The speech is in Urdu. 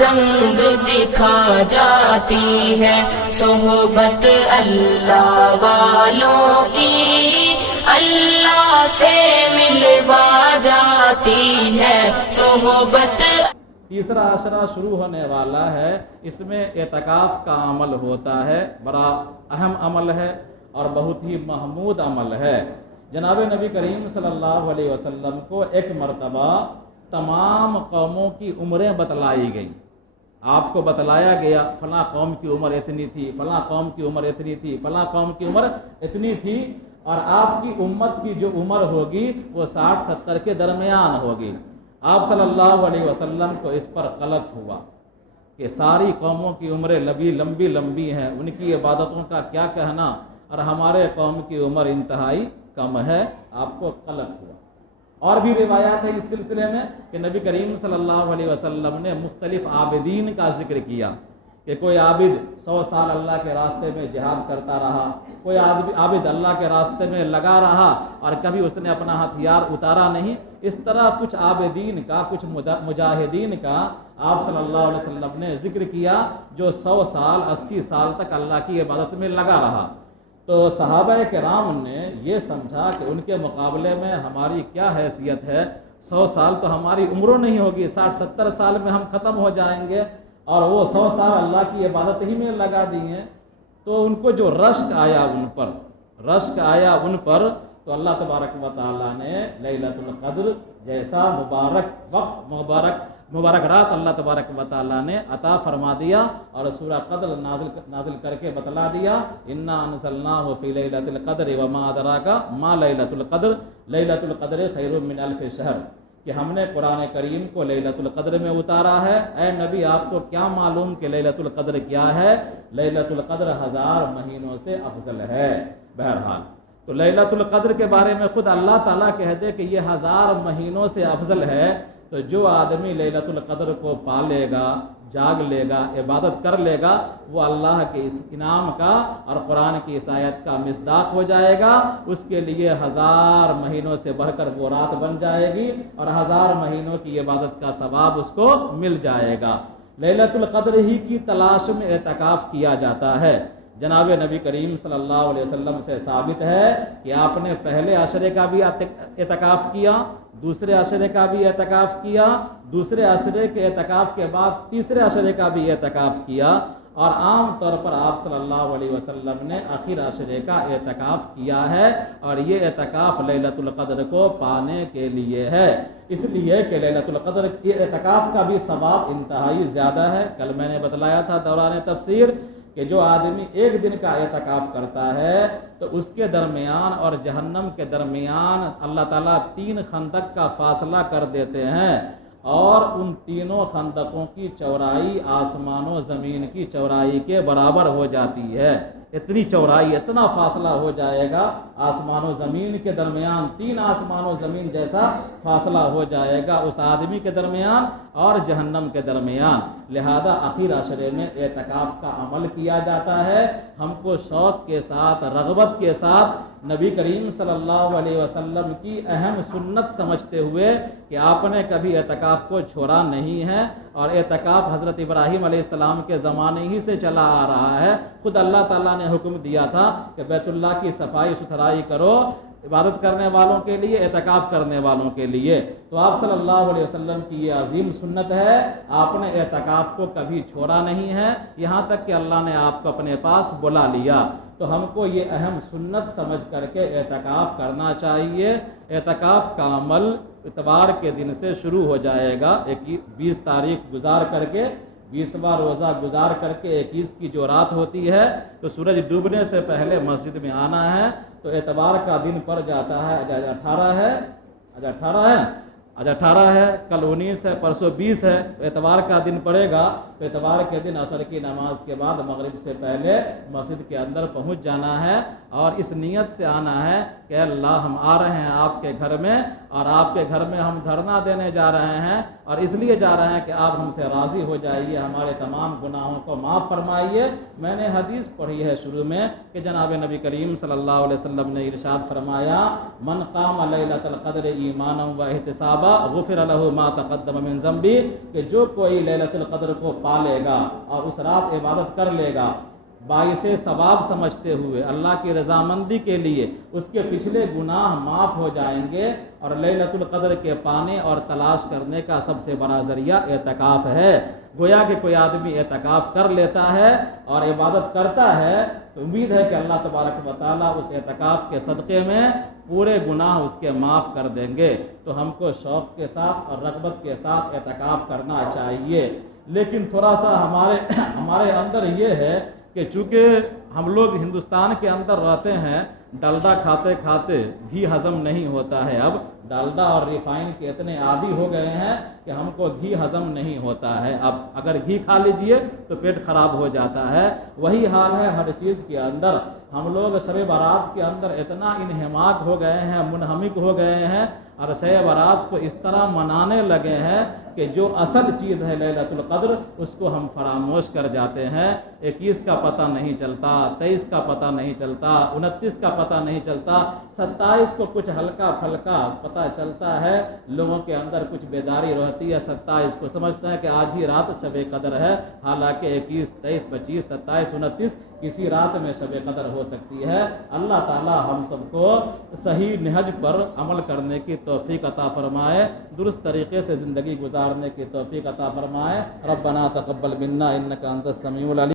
رنگ دکھا جاتی ہے صحبت اللہ والوں کی، اللہ سے ملوا جاتی ہے صحبت۔ تیسرا عشرہ شروع ہونے والا ہے، اس میں اعتکاف کا عمل ہوتا ہے، بڑا اہم عمل ہے اور بہت ہی محمود عمل ہے۔ جناب نبی کریم صلی اللہ علیہ وسلم کو ایک مرتبہ تمام قوموں کی عمریں بتلائی گئیں۔ آپ کو بتلایا گیا فلاں قوم کی عمر اتنی تھی، فلاں قوم کی عمر اتنی تھی، فلاں قوم کی عمر اتنی تھی، اور آپ کی امت کی جو عمر ہوگی وہ 60-70 کے درمیان ہوگی۔ آپ صلی اللہ علیہ وسلم کو اس پر قلق ہوا کہ ساری قوموں کی عمریں لمبی ہیں، ان کی عبادتوں کا کیا کہنا، اور ہمارے قوم کی عمر انتہائی کم ہے۔ آپ کو قلق ہوا۔ اور بھی روایات ہیں اس سلسلے میں کہ نبی کریم صلی اللہ علیہ وسلم نے مختلف عابدین کا ذکر کیا کہ کوئی عابد 100 سال اللہ کے راستے میں جہاد کرتا رہا، کوئی عابد اللہ کے راستے میں لگا رہا اور کبھی اس نے اپنا ہتھیار اتارا نہیں۔ اس طرح کچھ عابدین کا، کچھ مجاہدین کا آپ صلی اللہ علیہ وسلم نے ذکر کیا جو 100 سال 80 سال تک اللہ کی عبادت میں لگا رہا۔ تو صحابہ کرام نے یہ سمجھا کہ ان کے مقابلے میں ہماری کیا حیثیت ہے، 100 سال تو ہماری عمروں نہیں ہوگی، 60-70 سال میں ہم ختم ہو جائیں گے، اور وہ 100 سال اللہ کی عبادت ہی میں لگا دیے۔ تو ان کو جو رشک آیا ان پر تو اللہ تبارک و تعالیٰ نے لیلۃ القدر جیسا مبارک وقت، مبارک رات اللہ تبارک و تعالیٰ نے عطا فرما دیا، اور سورہ قدر نازل کر کے بتلا دیا، انا انزلناہ فی لیلۃ القدر وما ادراک ما لیلۃ القدر، لیلۃ القدر خیر من الف شہر، کہ ہم نے قرآن کریم کو لیلۃ القدر میں اتارا ہے۔ اے نبی آپ کو کیا معلوم کہ لیلۃ القدر کیا ہے؟ لیلۃ القدر 1000 مہینوں سے افضل ہے۔ بہرحال تو لیلۃ القدر کے بارے میں خود اللہ تعالیٰ کہہ دے کہ یہ 1000 مہینوں سے افضل ہے، تو جو آدمی لیلۃ القدر کو پا لے گا، جاگ لے گا، عبادت کر لے گا، وہ اللہ کے اس انعام کا اور قرآن کی اس آیت کا مصداق ہو جائے گا۔ اس کے لیے 1000 مہینوں سے بڑھ کر وہ رات بن جائے گی، اور 1000 مہینوں کی عبادت کا ثواب اس کو مل جائے گا۔ لیلۃ القدر ہی کی تلاش میں اعتکاف کیا جاتا ہے۔ جناب نبی کریم صلی اللہ علیہ وسلم سے ثابت ہے کہ آپ نے پہلے عشرے کا بھی اعتکاف کیا، دوسرے عشرے کا بھی اعتکاف کیا، دوسرے عشرے کے اعتکاف کے بعد تیسرے عشرے کا بھی اعتکاف کیا، اور عام طور پر آپ صلی اللہ علیہ وسلم نے آخر عشرے کا اعتکاف کیا ہے، اور یہ اعتکاف لیلۃ القدر کو پانے کے لیے ہے۔ اس لیے کہ لیلۃ القدر کے اعتکاف کا بھی ثواب انتہائی زیادہ ہے۔ کل میں نے بتلایا تھا دوران تفسیر کہ جو آدمی ایک دن کا اعتکاف کرتا ہے تو اس کے درمیان اور جہنم کے درمیان اللہ تعالیٰ 3 خندق کا فاصلہ کر دیتے ہیں، اور ان تینوں خندقوں کی چوڑائی آسمان و زمین کی چوڑائی کے برابر ہو جاتی ہے۔ اتنی چوڑائی، اتنا فاصلہ ہو جائے گا آسمان و زمین کے درمیان، 3 آسمان و زمین جیسا فاصلہ ہو جائے گا اس آدمی کے درمیان اور جہنم کے درمیان۔ لہذا آخر عشرے میں اعتکاف کا عمل کیا جاتا ہے۔ ہم کو شوق کے ساتھ، رغبت کے ساتھ نبی کریم صلی اللہ علیہ وسلم کی اہم سنت سمجھتے ہوئے کہ آپ نے کبھی اعتکاف کو چھوڑا نہیں ہے، اور اعتکاف حضرت ابراہیم علیہ السلام کے زمانے ہی سے چلا آ رہا ہے۔ خود اللہ تعالیٰ نے حکم دیا تھا کہ بیت اللہ کی صفائی ستھرائی کرو، عبادت کرنے والوں کے لیے، اعتکاف کرنے والوں کے لیے۔ تو آپ صلی اللہ علیہ وسلم کی یہ عظیم سنت ہے، آپ نے اعتکاف کو کبھی چھوڑا نہیں ہے، یہاں تک کہ اللہ نے آپ کو اپنے پاس بلا لیا۔ تو ہم کو یہ اہم سنت سمجھ کر کے اعتکاف کرنا چاہیے۔ اعتکاف کا عمل اتوار کے دن سے شروع ہو جائے گا، 20 تاریخ گزار کر کے، 20واں روزہ گزار کر کے 21 کی جو رات ہوتی ہے تو سورج ڈوبنے سے پہلے مسجد میں آنا ہے۔ تو اتوار کا دن پڑ جاتا ہے، آج 18 ہے، آج 18 ہے، کل 19 ہے، پرسوں 20 ہے، تو اتوار کا دن پڑے گا۔ تو اتوار کے دن عصر کی نماز کے بعد مغرب سے پہلے مسجد کے اندر پہنچ جانا ہے، اور اس نیت سے آنا ہے کہ اللہ ہم آ رہے ہیں آپ کے گھر میں، اور آپ کے گھر میں ہم دھرنا دینے جا رہے ہیں اور اس لیے جا رہے ہیں کہ آپ ہم سے راضی ہو جائیے، ہمارے تمام گناہوں کو معاف فرمائیے۔ میں نے حدیث پڑھی ہے شروع میں کہ جناب نبی کریم صلی اللہ علیہ وسلم نے ارشاد فرمایا، من قام لیلۃ القدر ایمانا و احتسابا غفر له ما تقدم من ذنبی، کہ جو کوئی لیلۃ القدر کو پالے گا اور اس رات عبادت کر لے گا باعث ثواب سمجھتے ہوئے، اللہ کی رضامندی کے لیے، اس کے پچھلے گناہ معاف ہو جائیں گے۔ اور لیلۃ القدر کے پانے اور تلاش کرنے کا سب سے بڑا ذریعہ اعتکاف ہے۔ گویا کہ کوئی آدمی اعتکاف کر لیتا ہے اور عبادت کرتا ہے تو امید ہے کہ اللہ تبارک و تعالیٰ اس اعتکاف کے صدقے میں پورے گناہ اس کے معاف کر دیں گے۔ تو ہم کو شوق کے ساتھ اور رغبت کے ساتھ اعتکاف کرنا چاہیے، لیکن تھوڑا سا ہمارے اندر یہ ہے کہ چونکہ ہم لوگ ہندوستان کے اندر رہتے ہیں، ڈالڈا کھاتے کھاتے گھی ہضم نہیں ہوتا ہے۔ اب ڈالڈا اور ریفائن کے اتنے عادی ہو گئے ہیں کہ ہم کو گھی ہضم نہیں ہوتا ہے۔ اب اگر گھی کھا لیجئے تو پیٹ خراب ہو جاتا ہے۔ وہی حال ہے ہر چیز کے اندر۔ ہم لوگ شب برات کے اندر اتنا انہماک ہو گئے ہیں، منہمک ہو گئے ہیں اور شب برات کو اس طرح منانے لگے ہیں کہ جو اصل چیز ہے لیلۃ القدر اس کو ہم فراموش کر جاتے ہیں۔ 21 کا پتہ نہیں چلتا، 23 کا پتہ نہیں چلتا، 29 کا پتہ نہیں چلتا، 27 کو کچھ ہلکا پھلکا پتہ چلتا ہے، لوگوں کے اندر کچھ بیداری رہتی ہے۔ 27 کو سمجھتے ہیں کہ آج ہی رات شب قدر ہے، حالانکہ 21، 23، 25، 27، 29 کسی رات میں شب قدر ہو سکتی ہے۔ اللہ تعالی ہم سب کو صحیح نہج پر عمل کرنے کی توفیق عطا فرمائے، درست طریقے سے زندگی گزارنے کی توفیق عطا فرمائے۔ ربنا تقبل منا انک انت السمیع العلیم۔